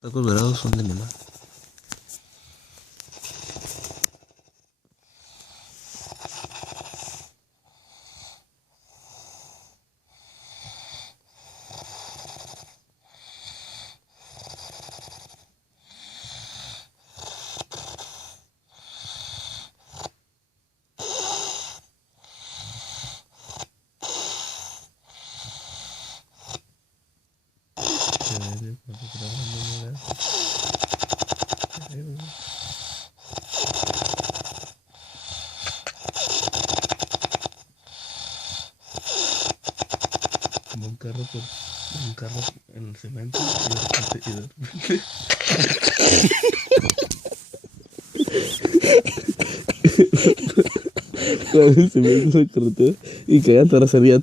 Tacos dorados son de mamá. Como un carro en el cemento y de repente el cemento en la carretera y caía tercería.